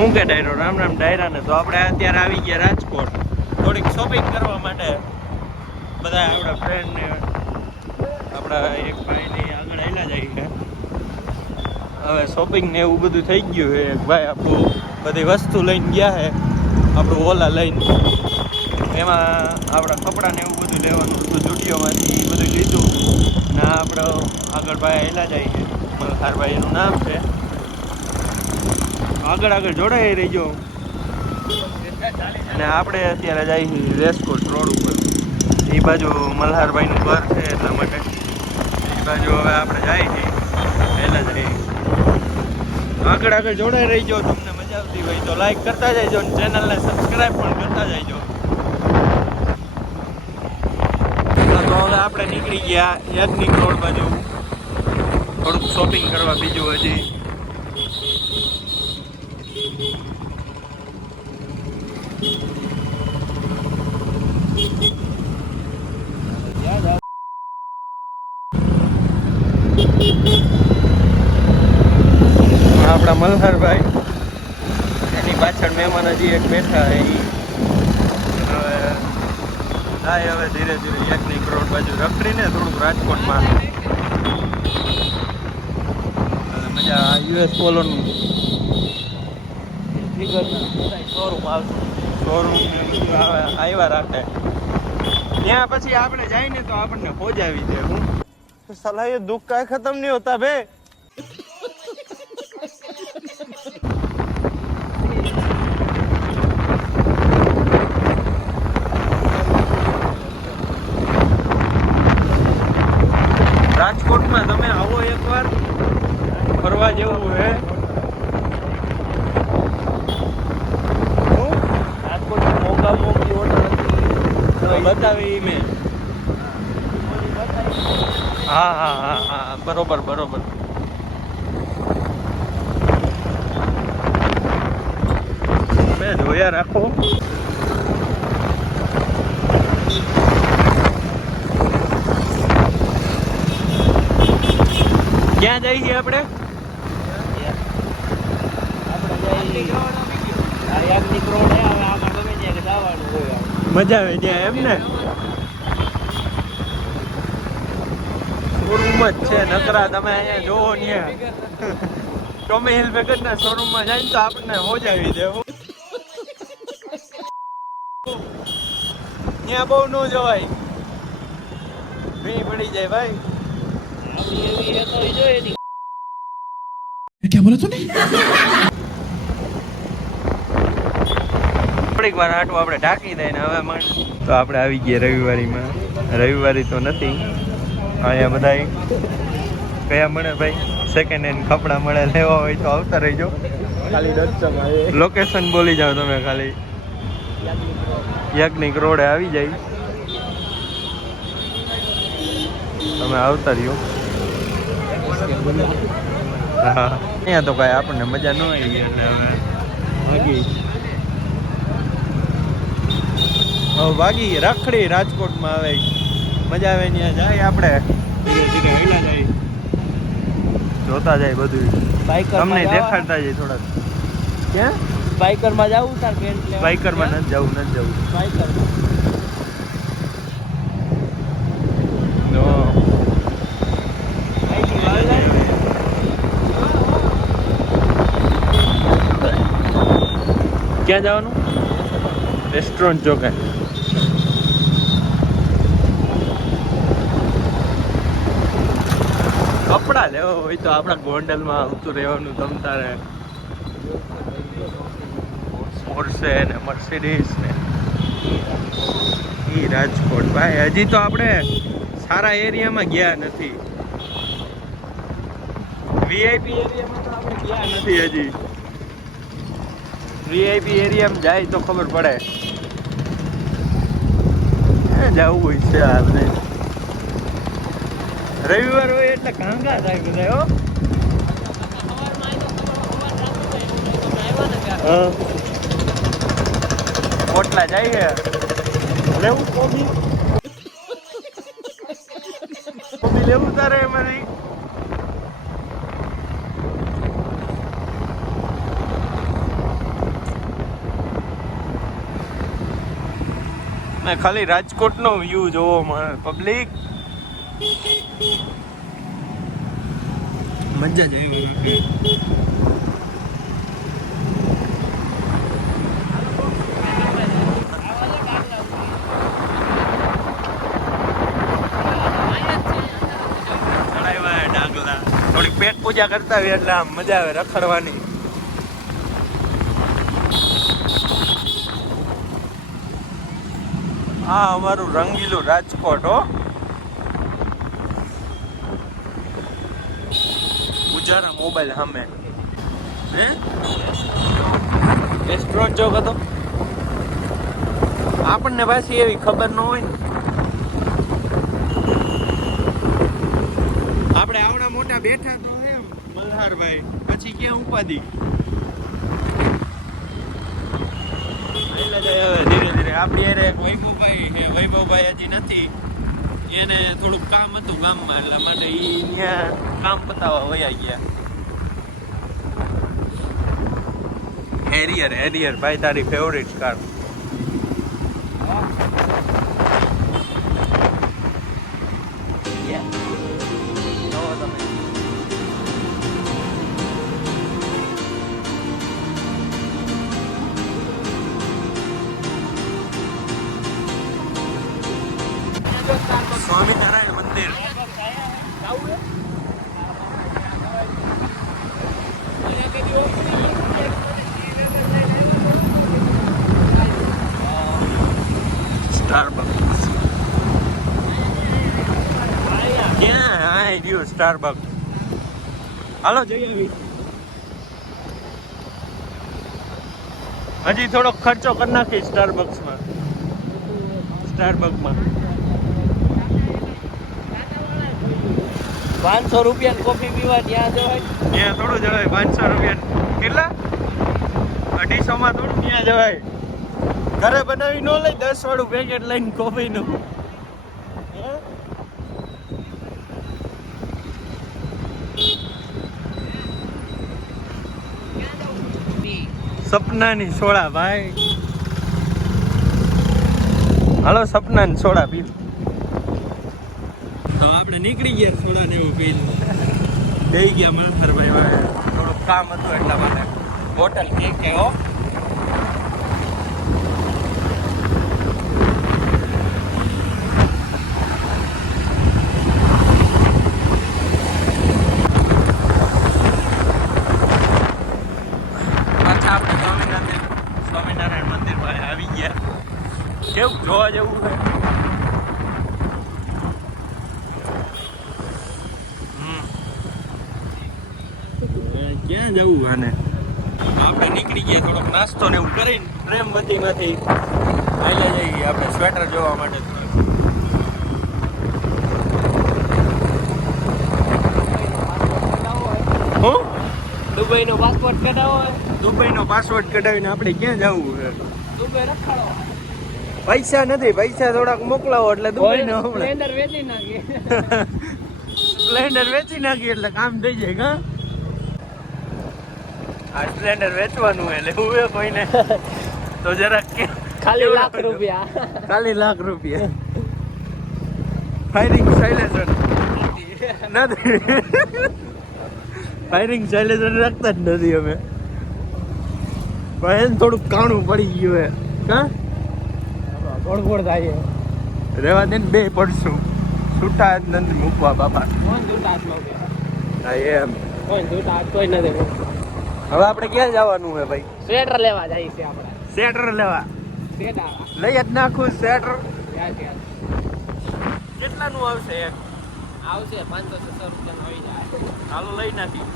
હું કે ડાયરો રામ રામ ડાયરા ને. તો આપણે અત્યારે આવી ગયા રાજકોટ થોડીક શોપિંગ કરવા માટે. બધા આપણા ફ્રેન્ડ ને આપણા એક ભાઈ ને આગળ આવેલા જાય છે. હવે શોપિંગ ને એવું બધું થઈ ગયું છે. એક ભાઈ આપણું બધી વસ્તુ લઈને ગયા છે આપણું ઓલા લઈને. એમાં આપણા કપડાં ને એવું બધું લેવાનું હતું જુડિયોમાંથી બધું લીધું. ને આપણો આગળ ભાઈ આવેલા જાય છે મલ્હારભાઈ એનું નામ છે. આગળ જોડાઈ રહીજો. અને આપણે અત્યારે જઈએ રેસકોટ રોડ ઉપર. એ બાજુ મલ્હારભાઈનું ઘર છે એટલા માટે એ બાજુ હવે આપણે જઈએ છીએ. પહેલાં જઈએ આગળ જોડાઈ રહીજો. તમને મજા આવતી હોય તો લાઈક કરતા જઈજો અને ચેનલને સબસ્ક્રાઈબ પણ કરતા જઈજો. તો હવે આપણે નીકળી ગયા યાજ્ઞિક રોડ બાજુ થોડુંક શોપિંગ કરવા. બીજું હજી આપણા મલ્હારભાઈ એની પાછળ મહેમાન હજી એક બેઠા. એ હવે ધીરે ધીરે યાજ્ઞિક રોડ બાજુ રખડીને થોડુંક રાજકોટમાં મજા. યુએસ પોલોનું શોરૂમ આવશે. શોરૂમ આવ્યા રાખે ત્યાં પછી આપણે જાય ને તો આપણને પહોંચાવી દે. હું સલાહ એ દુઃખ કાંઈ ખતમ નહીં હોતા બે. રાજકોટમાં તમે આવો એકવાર, ફરવા જેવું હે. રાજકોટમાં મોંઘી હોટલ બતાવી મેં. હા બરોબર. મેં જોયા રાખો. ક્યાં જઈએ આપણે? મજા આવે ત્યાં એમ ને. શોરૂમ જ છે નકરા. તમે અહીંયા જોવો ને ટોમી હિલ બેગર ના શોરૂમમાં જાય ને તો આપણને મોજાવી દે. ત્યાં બહુ ન જવાય, ભીડ પડી જાય ભાઈ. क्या बोला तूने? થોડીક વાર આટલું આપણે ઢાંકી દઈએ ને હવે તો આપણે આવી ગયા રવિવારીમાં. રવિવારી તો નથી અહીંયા બધા કયા મળે ભાઈ સેકન્ડ હેન્ડ કપડાં મળે. લેવા હોય તો આવતા રહીજો. ખાલી લોકેશન બોલી જાઓ તમે. ખાલી યાજ્ઞિક રોડે આવી જાય તમે આવતા રહ્યો. હા અહીંયા તો કાંઈ આપણને મજા ન આવી એટલે હવે ભાગી રખડી રાજકોટમાં. હવે મજા આવે ત્યાં જાય આપણે ધીરે ધીરે હેલા જાય, જોતા જાય બધું. તમને દેખાડતા જાય થોડાક. ક્યાં બાઇકરમાં જવું? બાઇકરમાં નથી જવું. ક્યાં જવાનું? રેસ્ટોરન્ટ ચોકે. કપડા લેવો હોય તો આપણા ગોંડલમાં આવતું રહેવાનું. તમ તારે પોર્શે ને મર્સિડીઝ ને ઈ રાજકોટ ભાઈ. હજી તો આપણે સારા એરિયામાં ગયા નથી. વીઆઈપી એરિયામાં તો આપણે ગયા નથી હજી. વીઆઈપી એરિયામાં જાય તો ખબર પડે. જવું હોય છે આપણે. રવિવાર હોય એટલે કાંગા થાય બધા. કોટલા જાય લેવું કોબી લેવું તારે એમાંથી. તમને ખાલી રાજકોટનો વ્યૂ જોવો મળે પબ્લિક મજા જ આવી ડાંગલા થોડીક પેટ પૂજા કરતા હોય એટલે આમ મજા આવે રખડવાની આ અમારું રંગીલું રાજકોટ હો પૂજાના મોબાઈલ સામે હે રેસ્ટોરન્ટ ચોક હતો આપણને પાછી એવી ખબર ન હોય ને આપણે આવડા મોટા બેઠા તો એમ મલ્હારભાઈ પછી ક્યાં ઉપાધિ એટલે ધીરે ધીરે આપણી યારે એક વૈભવભાઈ છે વૈભવભાઈ હજી નથી એને થોડુંક કામ હતું ગામમાં એટલા માટે એ ત્યાં કામ પતાવવા વયા ગયા હેરિયર ભાઈ તારી ફેવરિટ કાર સ્વામિનારાયણ મંદિર સ્ટારબક્સ ક્યાં આવી ગયું સ્ટારબક્સ હાલો જઈ આવી હજી થોડોક ખર્ચો કરી નાખી સ્ટારબક્સમાં 500 રૂપિયા કોફી પીવા ત્યાં જવાય ત્યાં થોડું જવાય 500 રૂપિયા કેટલા 250 માં થોડું ત્યાં જવાય ઘરે બનાવી ન લઈ 10 વાળું પેકેટ લઈને કોફીનું સપનાની સોડા ભાઈ હાલો સપનાની સોડા પી તો આપણે નીકળી ગયા સોડા ને એવું પીને બે ગયા મલ્હારભાઈ થોડું કામ હતું એટલા માટે હોટલ કે હો પાછા આપણે સ્વામિનારાયણ મંદિર પાસે આવી ગયા કેવું જોવા જેવું છે ક્યાં જવું આને આપણે નીકળી ગયા થોડોક નાસ્તો ને એવું કરીને પ્રેમવતીમાંથી અહીંયા જઈએ આપણે સ્વેટર જોવા માટે હું દુબઈનો પાસપોર્ટ કઢાવો દુબઈનો પાસપોર્ટ કઢાવીને આપણે ક્યાં જવું છે દુબઈ રખાડો પૈસા નથી પૈસા થોડાક મોકલાવો એટલે દુબઈનો સ્પ્લેન્ડર વેચી નાખીએ સ્પ્લેન્ડર વેચી નાખીએ એટલે કામ થઈ જાય કા આ સ્પ્લેન્ડર વેચવાનું હોય લેવું હોય કોઈને તો જરાક ખાલી ₹1,00,000 ખાલી ₹1,00,000 ફાયરિંગ સાયલેન્સર નથી ફાયરિંગ સાયલેન્સર રાખતા જ નથી અમે પણ થોડુંક કાણું પડી ગયું હે કા ગોળ થાય રેવા દે ને બે પડશું છૂટા જ નથી મૂકવા બાપા કોણ દૂતા હાથમાં હા એમ કોઈ દૂતા હાથ કોઈ નથી હવે આપણે ક્યાં જવાનું હે ભાઈ સ્વેટર લેવા જાય છે આપણે સ્વેટર લેવા સ્વેટર લઈ જ નાખું સ્વેટર યાર કેટલાનું આવશે એક આવશે 500-600 રૂપિયાનું આવી જાય ચાલો લઈ નાખી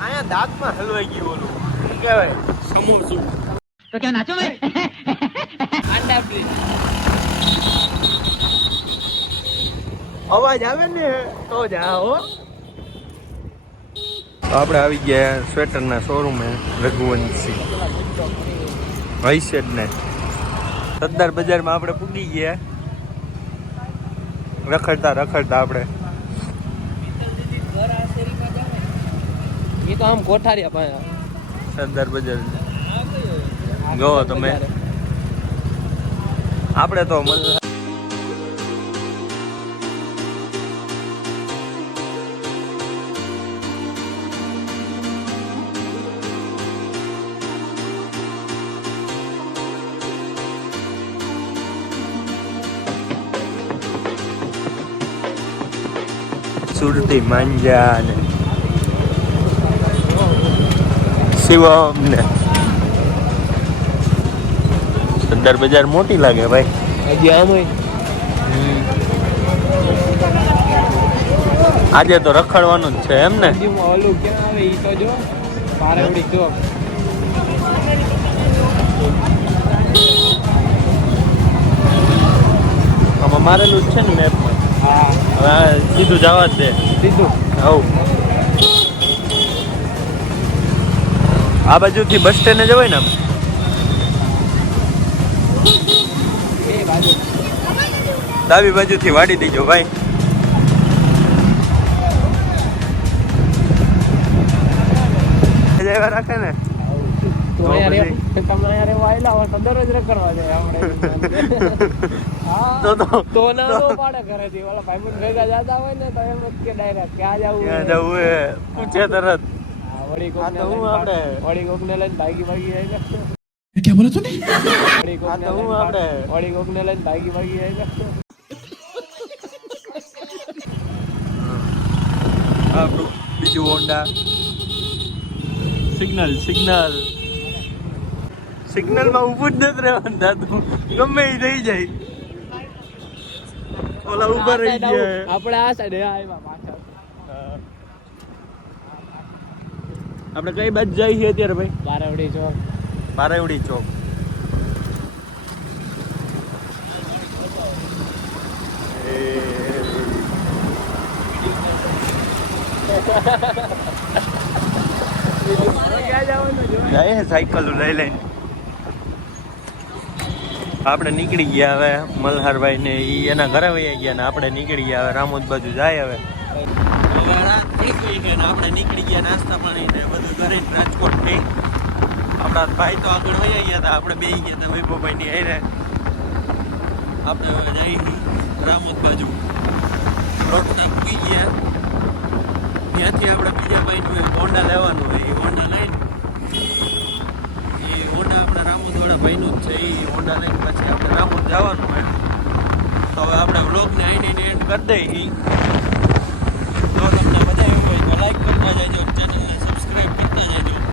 અહીંયા દાંતમાં હલવાઈ ગયું ઓલું શું કહેવાય સમોસું તો ક્યાં નાચો ભાઈ અંડા પ્લીઝ અવાજ આવે ને તો જાઓ આપણે આવી ગયા સ્વેટરના શોરૂમે રઘુવંશી હૈસેડ ને સરદાર બજારમાં આપણે પૂગી ગયા રખડતા આપણે એ તો આમ કોઠારિયા ભાઈ સરદાર બજાર જો તમે આપણે તો મલ્હાર સુરતી માંજા ને શિવમ ને સરદાર બજાર મોટી લાગે ભાઈ હજી આમ આજે તો રખડવાનું જ છે એમ ને ઓલું ક્યાં આવે ઈ તો જો પારેવડી ચોક આમાં મારેલું જ છે ને મેપમાં હા હવે સીધું જવા જ દે સીધું હવ આ બાજુથી બસ સ્ટેન્ડે જવાય ને આમ એ બાજુ ડાબી બાજુથી વાડી દીજો ભાઈ જવા રાખે ને તો તમારે વાયલા હોય તો દરરોજ રખડવા જાય આપણે તો તો ના નો પાડે ઘરેથી ઓલા ભાઈબંધ ભેગા જતા હોય ને તો એમ જ કે ડાયરેક્ટ ક્યાં જવું ક્યાં જવું એ પૂછે તરત વળી કોક ને હું આપણે વળી કોક ને લઈને ભાગી આવી क्या बोला तूने વળી કોક ને હું લઈને આપણે વળી કોક ને લઈને ભાગી આવી આપણું બીજું હોન્ડા સિગ્નલ સિગ્નલમાં ઊભું જ નથી રહેવાનું દાદુ ગમે એ થઈ જાય ઓલા ઊભા રહી ગયા આપણે આ સાઈડ આવ્યા પાછળ આપણે કઈ બાજુ જઈએ છીએ અત્યારે ભાઈ બારવડી ચોક પારેવડી ચોક ક્યાં જવાનું જો જાય સાયકલ લઈ લઈને આપણે નીકળી ગયા હવે મલ્હારભાઈ ને ઈ એના ઘરે વહી ગયા ને આપણે નીકળી ગયા હવે રામોદ બાજુ જાય હવે આપણે નીકળી ગયા નાસ્તા પાણી ને બધું કરીને રાજકોટ થી આપણા ભાઈ તો આગળ વહી ગયા હતા આપણે બેસી ગયા હતા વૈભવભાઈ ની હારે આપણે હવે જઈ રામોદ બાજુ રોડ તક પી ગયા ત્યાંથી આપણે બીજા ભાઈનું એક હોન્ડા લેવાનું હોય એ હોન્ડા લઈને એ હોન્ડા આપણા રામોદવાળા ભાઈનું જ છે એ હોન્ડા લઈને પછી આપણે રામોદ જવાનું હોય તો હવે આપણે વ્લોગને આઈને એન્ડ કરી દઈએ તો તમને મજા આવી હોય તો લાઈક કરતા જજો